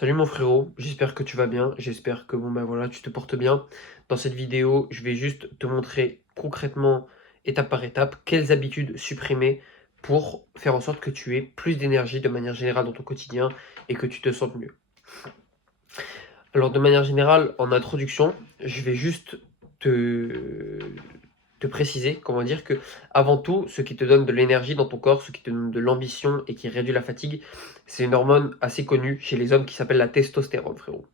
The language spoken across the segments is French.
Salut mon frérot, j'espère que tu vas bien, j'espère que bon ben voilà, tu te portes bien. Dans cette vidéo, je vais juste te montrer concrètement, étape par étape, quelles habitudes supprimer pour faire en sorte que tu aies plus d'énergie de manière générale dans ton quotidien et que tu te sentes mieux. Alors de manière générale, en introduction, je vais juste te, te préciser, comment dire, que avant tout, ce qui te donne de l'énergie dans ton corps, ce qui te donne de l'ambition et qui réduit la fatigue, c'est une hormone assez connue chez les hommes qui s'appelle la testostérone, frérot.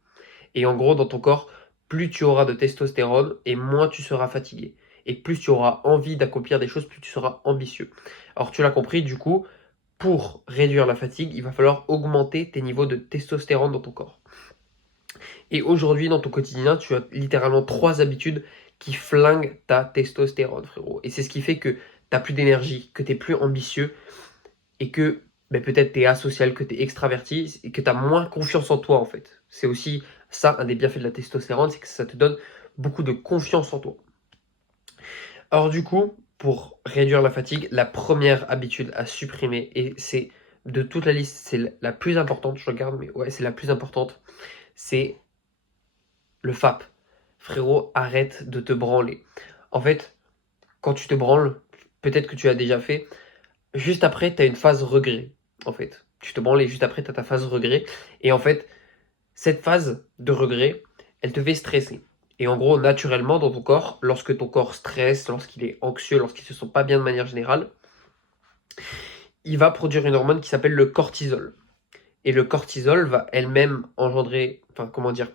Et en gros, dans ton corps, plus tu auras de testostérone et moins tu seras fatigué. Et plus tu auras envie d'accomplir des choses, plus tu seras ambitieux. Alors tu l'as compris, du coup, pour réduire la fatigue, il va falloir augmenter tes niveaux de testostérone dans ton corps. Et aujourd'hui, dans ton quotidien, tu as littéralement trois habitudes qui flinguent ta testostérone, frérot. Et c'est ce qui fait que t'as plus d'énergie, que t'es plus ambitieux et que ben, peut-être t'es asocial, que t'es extraverti et que t'as moins confiance en toi, en fait. C'est aussi ça, un des bienfaits de la testostérone, c'est que ça te donne beaucoup de confiance en toi. Alors du coup, pour réduire la fatigue, la première habitude à supprimer, et c'est de toute la liste, c'est la plus importante, je regarde, mais ouais, c'est la plus importante, c'est le FAP. Frérot, arrête de te branler. En fait, quand tu te branles, peut-être que tu as déjà fait, juste après, tu as une phase regret. En fait, tu te branles et juste après, tu as ta phase regret. Et en fait, cette phase de regret, elle te fait stresser. Et en gros, naturellement, dans ton corps, lorsque ton corps stresse, lorsqu'il est anxieux, lorsqu'il se sent pas bien de manière générale, il va produire une hormone qui s'appelle le cortisol. Et le cortisol va elle-même engendrer, enfin, comment dire,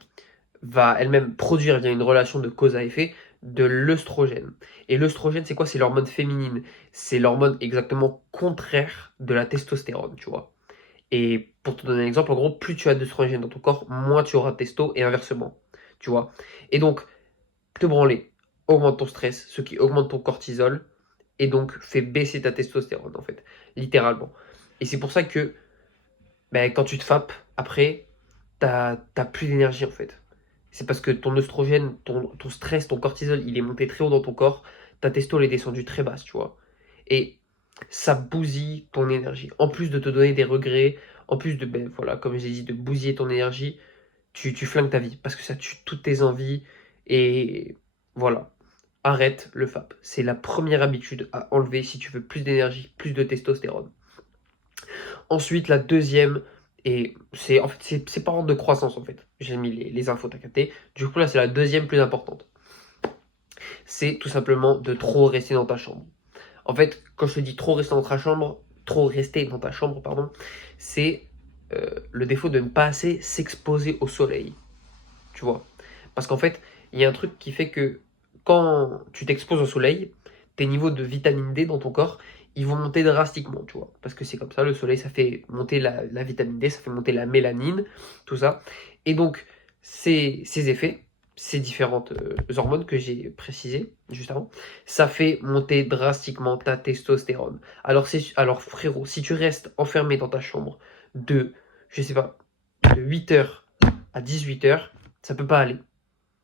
va elle-même produire via une relation de cause à effet de l'œstrogène. Et l'œstrogène, c'est quoi? C'est l'hormone féminine. C'est l'hormone exactement contraire de la testostérone, tu vois. Et pour te donner un exemple, en gros, plus tu as d'œstrogène dans ton corps, moins tu auras de testo et inversement, tu vois. Et donc, te branler augmente ton stress, ce qui augmente ton cortisol et donc fait baisser ta testostérone, en fait, littéralement. Et c'est pour ça que ben, quand tu te fapes, après, t'as plus d'énergie, en fait. C'est parce que ton oestrogène, ton stress, ton cortisol, il est monté très haut dans ton corps, ta testo, elle est descendue très basse, tu vois. Et ça bousille ton énergie. En plus de te donner des regrets, en plus de, ben voilà, comme j'ai dit, de bousiller ton énergie, tu flingues ta vie parce que ça tue toutes tes envies. Et voilà, arrête le FAP. C'est la première habitude à enlever si tu veux plus d'énergie, plus de testostérone. Ensuite, la deuxième, et c'est en fait c'est par ordre de croissance en fait. J'ai mis les infos, t'as capté. Du coup là, c'est la deuxième plus importante. C'est tout simplement de trop rester dans ta chambre. En fait, quand je te dis trop rester dans ta chambre, pardon, c'est le défaut de ne pas assez s'exposer au soleil, tu vois. Parce qu'en fait, il y a un truc qui fait que quand tu t'exposes au soleil, tes niveaux de vitamine D dans ton corps, ils vont monter drastiquement, tu vois. Parce que c'est comme ça, le soleil, ça fait monter la vitamine D, ça fait monter la mélanine, tout ça. Et donc, ces effets, ces différentes hormones que j'ai précisées juste avant, ça fait monter drastiquement ta testostérone. Alors frérot, si tu restes enfermé dans ta chambre de, je sais pas, de 8 heures à 18 heures, ça peut pas aller.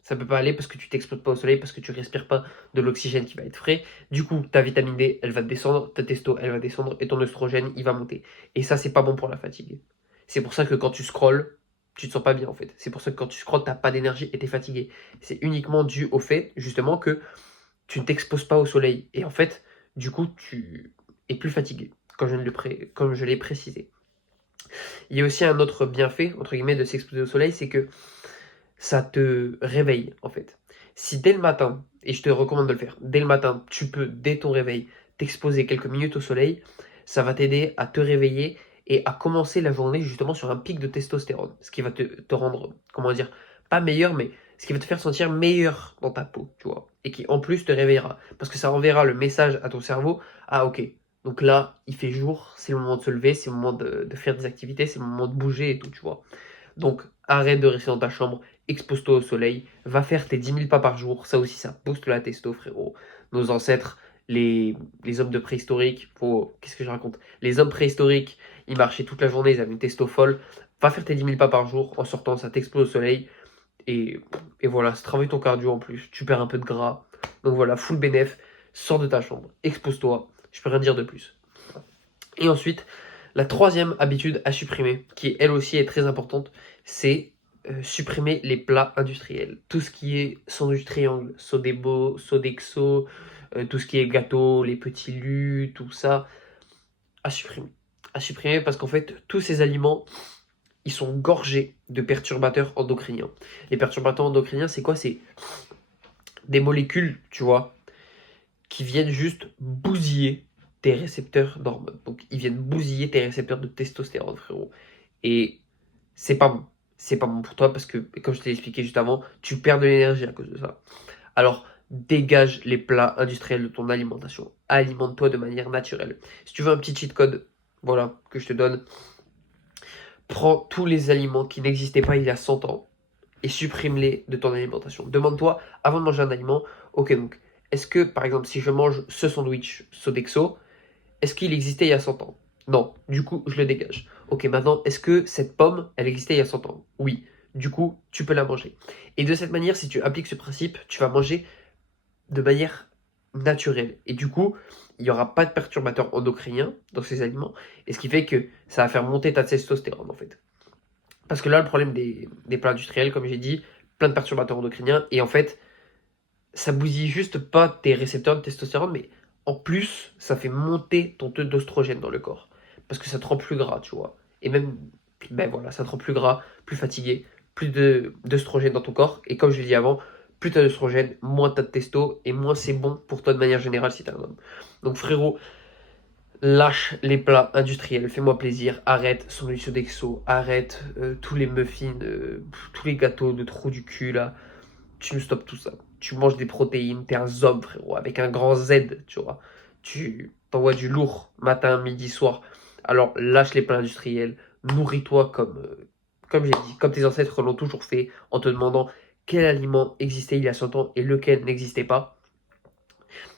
Ça peut pas aller parce que tu t'exposes pas au soleil, parce que tu respires pas de l'oxygène qui va être frais. Du coup, ta vitamine D, elle va descendre, ta testo, elle va descendre et ton oestrogène, il va monter. Et ça, c'est pas bon pour la fatigue. C'est pour ça que quand tu scrolles, tu te sens pas bien en fait. C'est pour ça que quand tu scrolles, t'as pas d'énergie et t'es fatigué. C'est uniquement dû au fait, justement, que tu ne t'exposes pas au soleil. Et en fait, du coup, tu es plus fatigué, comme je l'ai précisé. Il y a aussi un autre bienfait, entre guillemets, de s'exposer au soleil, c'est que ça te réveille en fait. Si dès le matin, et je te recommande de le faire, dès le matin, tu peux, dès ton réveil, t'exposer quelques minutes au soleil, ça va t'aider à te réveiller et à commencer la journée justement sur un pic de testostérone. Ce qui va te rendre, comment dire, pas meilleur, mais ce qui va te faire sentir meilleur dans ta peau, tu vois. Et qui en plus te réveillera. Parce que ça enverra le message à ton cerveau, ah ok, donc là, il fait jour, c'est le moment de se lever, c'est le moment de faire des activités, c'est le moment de bouger et tout, tu vois. Donc arrête de rester dans ta chambre, expose-toi au soleil, va faire tes 10 000 pas par jour, ça aussi ça booste la testo frérot. Nos ancêtres, les hommes de préhistorique, qu'est-ce que je raconte? Les hommes préhistoriques, ils marchaient toute la journée, ils avaient une testo folle. Va faire tes 10 000 pas par jour, en sortant ça t'explose au soleil. Et, et voilà, ça travaille ton cardio en plus, tu perds un peu de gras. Donc voilà, full bénéf, sors de ta chambre, expose-toi, je peux rien dire de plus. Et ensuite, La troisième habitude à supprimer, qui elle aussi est très importante, c'est supprimer les plats industriels. Tout ce qui est sandwich triangle, Sodebo, Sodexo, tout ce qui est gâteau, les petits lus, tout ça, à supprimer. À supprimer parce qu'en fait, tous ces aliments, ils sont gorgés de perturbateurs endocriniens. Les perturbateurs endocriniens, c'est quoi? C'est des molécules, tu vois, qui viennent juste bousiller tes récepteurs d'hormones. Donc, ils viennent bousiller tes récepteurs de testostérone, frérot. Et c'est pas bon. C'est pas bon pour toi parce que, comme je t'ai expliqué juste avant, tu perds de l'énergie à cause de ça. Alors, dégage les plats industriels de ton alimentation. Alimente-toi de manière naturelle. Si tu veux un petit cheat code, voilà, que je te donne, prends tous les aliments qui n'existaient pas il y a 100 ans et supprime-les de ton alimentation. Demande-toi, avant de manger un aliment, ok, donc, est-ce que, par exemple, si je mange ce sandwich Sodexo, est-ce qu'il existait il y a 100 ans? Non, du coup, je le dégage. Ok, maintenant, est-ce que cette pomme, elle existait il y a 100 ans? Oui, du coup, tu peux la manger. Et de cette manière, si tu appliques ce principe, tu vas manger de manière naturelle. Et du coup, il n'y aura pas de perturbateurs endocriniens dans ces aliments. Et ce qui fait que ça va faire monter ta testostérone, en fait. Parce que là, le problème des plats industriels, comme j'ai dit, plein de perturbateurs endocriniens. Et en fait, ça bousille juste pas tes récepteurs de testostérone, mais en plus, ça fait monter ton taux d'oestrogène dans le corps. Parce que ça te rend plus gras, tu vois. Et même, ben voilà, ça te rend plus gras, plus fatigué, plus d'oestrogène dans ton corps. Et comme je l'ai dit avant, plus t'as d'oestrogène, moins t'as de testo, et moins c'est bon pour toi de manière générale si t'es un homme. Donc frérot, lâche les plats industriels, fais-moi plaisir, arrête sandwich Sodexo, arrête tous les muffins, tous les gâteaux de trou du cul là, tu me stoppes tout ça. Tu manges des protéines, t'es un zombie, frérot, avec un grand Z, tu vois. Tu t'envoies du lourd, matin, midi, soir. Alors lâche les plats industriels, nourris-toi comme j'ai dit, comme tes ancêtres l'ont toujours fait, en te demandant quel aliment existait il y a 100 ans et lequel n'existait pas.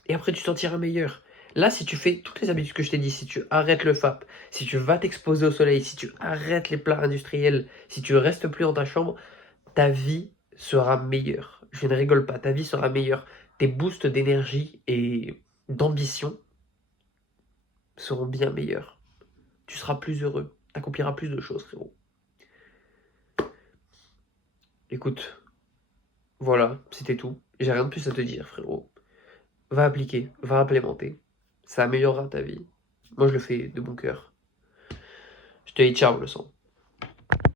Et après, tu t'en tireras meilleur. Là, si tu fais toutes les habitudes que je t'ai dit, si tu arrêtes le FAP, si tu vas t'exposer au soleil, si tu arrêtes les plats industriels, si tu restes plus dans ta chambre, ta vie sera meilleure. Je ne rigole pas, ta vie sera meilleure. Tes boosts d'énergie et d'ambition seront bien meilleurs. Tu seras plus heureux. Tu accompliras plus de choses, frérot. Écoute, voilà, c'était tout. J'ai rien de plus à te dire, frérot. Va appliquer, va implémenter. Ça améliorera ta vie. Moi, je le fais de bon cœur. Je te dis ciao, le sang.